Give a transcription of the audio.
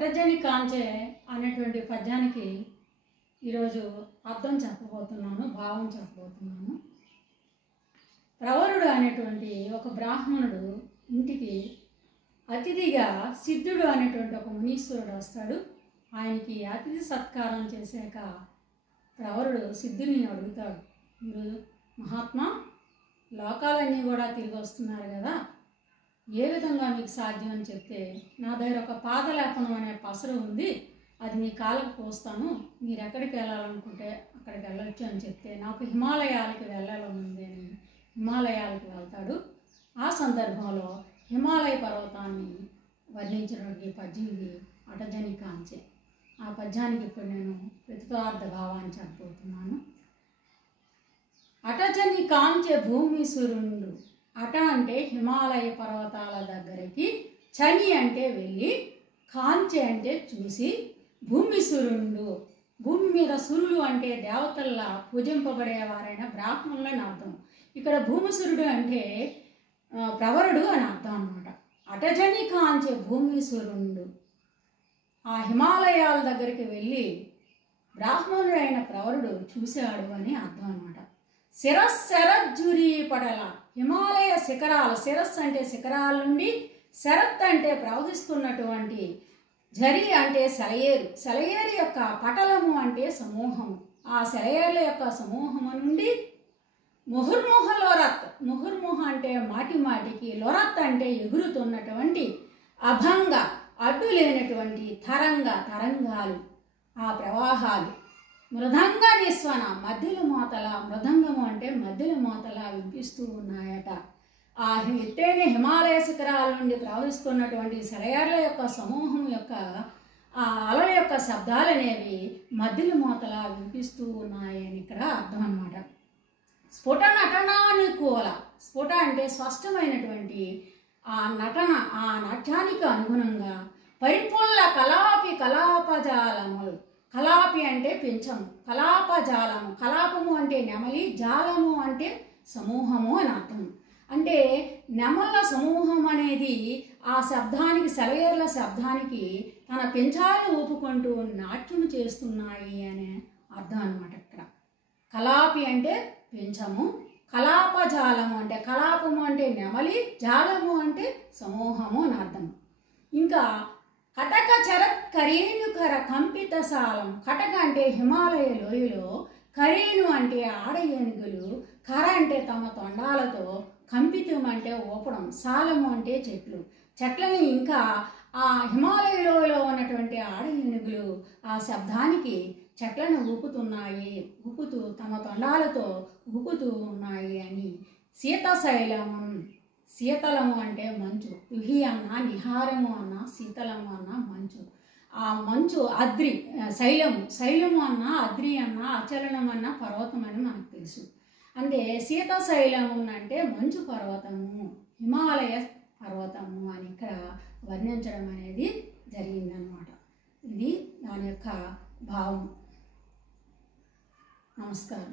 అటజని కాంచే అనేటువంటి పద్యానికి ఈరోజు అర్థం చెప్పబోతున్నాను, భావం చెప్పబోతున్నాను. ప్రవరుడు అనేటువంటి ఒక బ్రాహ్మణుడు ఇంటికి అతిథిగా సిద్ధుడు అనేటువంటి ఒక మునీశ్వరుడు వస్తాడు. ఆయనకి అతిథి సత్కారం చేశాక ప్రవరుడు సిద్ధుని అడుగుతాడు, మీరు మహాత్మా లోకాలన్నీ కూడా తిరిగి వస్తున్నారు కదా, ఏ విధంగా మీకు సాధ్యం అని చెప్తే, నా దగ్గర ఒక పాదలేపనం అనే పసరు ఉంది, అది మీ కాళ్ళకు పోస్తాను, మీరు ఎక్కడికి వెళ్ళాలనుకుంటే అక్కడికి వెళ్ళొచ్చు అని చెప్తే, నాకు హిమాలయాలకు వెళ్ళాలని ఉంది అని హిమాలయాలకు వెళ్తాడు. ఆ సందర్భంలో హిమాలయ పర్వతాన్ని వర్ణించినటువంటి పద్యం ఇది అటజని కాంచే. ఆ పద్యానికి ఇప్పుడు నేను ప్రతిపార్థ భావాన్ని చెప్పబోతున్నాను. అటజని కాంచే భూమీశ్వరుండు. అట అంటే హిమాలయ పర్వతాల దగ్గరికి, చని అంటే వెళ్ళి, కాంచె అంటే చూసి, భూమిసురుండు భూమి మీద సురులు అంటే దేవతల్లా పూజింపబడేవారైన బ్రాహ్మణులని అర్థం. ఇక్కడ భూమిసురుడు అంటే ప్రవరుడు అని అర్థం అన్నమాట. అటజని కాంచె భూమిసురుండు, ఆ హిమాలయాల దగ్గరికి వెళ్ళి బ్రాహ్మణుడైన ప్రవరుడు చూశాడు అని అర్థం అన్నమాట. శిరస్సరజ్జురీ పడల, హిమాలయ శిఖరాలు, శిరస్సు అంటే శిఖరాల నుండి, శరత్ అంటే ప్రవహిస్తున్నటువంటి, జరి అంటే సెలయేరు, సెలయేరు యొక్క పటలము అంటే సమూహము, ఆ సెలయేర్ల యొక్క సమూహము నుండి ముహుర్ముహ లోరత్, ముహుర్ముహ అంటే మాటి మాటికి, లోరత్ అంటే ఎగురుతున్నటువంటి, అభంగ అడ్డు లేనటువంటి తరంగాలు, ఆ ప్రవాహాలు, మృదంగ నిస్వన మధ్యల మోతల, మృదంగము అంటే మధ్యల మోతల వినిపిస్తూ ఉన్నాయట. ఆ ఎత్తైన హిమాలయ శిఖరాల నుండి ప్రవహిస్తున్నటువంటి సెలయేర్ల యొక్క సమూహం యొక్క ఆ అలల యొక్క శబ్దాలు అనేవి మధ్యల మోతల వినిపిస్తూ ఉన్నాయని ఇక్కడ అర్థం అన్నమాట. స్ఫుట నటనానుకూల, స్ఫుట అంటే స్పష్టమైనటువంటి ఆ నటన, ఆ నాట్యానికి అనుగుణంగా, పరిపుల్ల కలాపి కలాపజాలములు, కలాపి అంటే పెంచము, కలాపజాలము, కలాపము అంటే నెమలి, జాలము అంటే సమూహము అని అర్థం. అంటే నెమల సమూహం అనేది ఆ శబ్దానికి, సెలయేర్ల శబ్దానికి తన పెంచాలు ఊపుకుంటూ నాట్యం చేస్తున్నాయి అనే అర్థం అన్నమాట. ఇక్కడ కలాపి అంటే పెంచము, కలాపజాలము అంటే, కలాపము అంటే నెమలి, జాలము అంటే సమూహము అని అర్థం. ఇంకా కటక చరత్ కరేణుకర కంపిత సాలం, కటక అంటే హిమాలయ లోయలో, కరేణు అంటే ఆడ ఏనుగులు, కర అంటే తమ తొండాలతో, కంపితం అంటే ఊపడం, సాలము అంటే చెట్లు, చెట్లని ఇంకా ఆ హిమాలయ లోయలో ఉన్నటువంటి ఆడ ఏనుగులు ఆ శబ్దానికి చెట్లను ఊపుతున్నాయి, ఊపుతూ తమ తొండాలతో ఊపుతూ ఉన్నాయి అని. శీతశైలము, శీతలము అంటే మంచు, యుహి అన్న, నిహారము అన్న, శీతలము అన్న మంచు, ఆ మంచు అద్రి, శైలము, శైలము అన్న, అద్రి అన్న, అచలనం అన్న పర్వతం అని మనకు తెలుసు. అంటే శీతశైలము అంటే మంచు పర్వతము, హిమాలయ పర్వతము అని ఇక్కడ వర్ణించడం అనేది జరిగిందనమాట. ఇది దాని యొక్క భావం. నమస్కారం.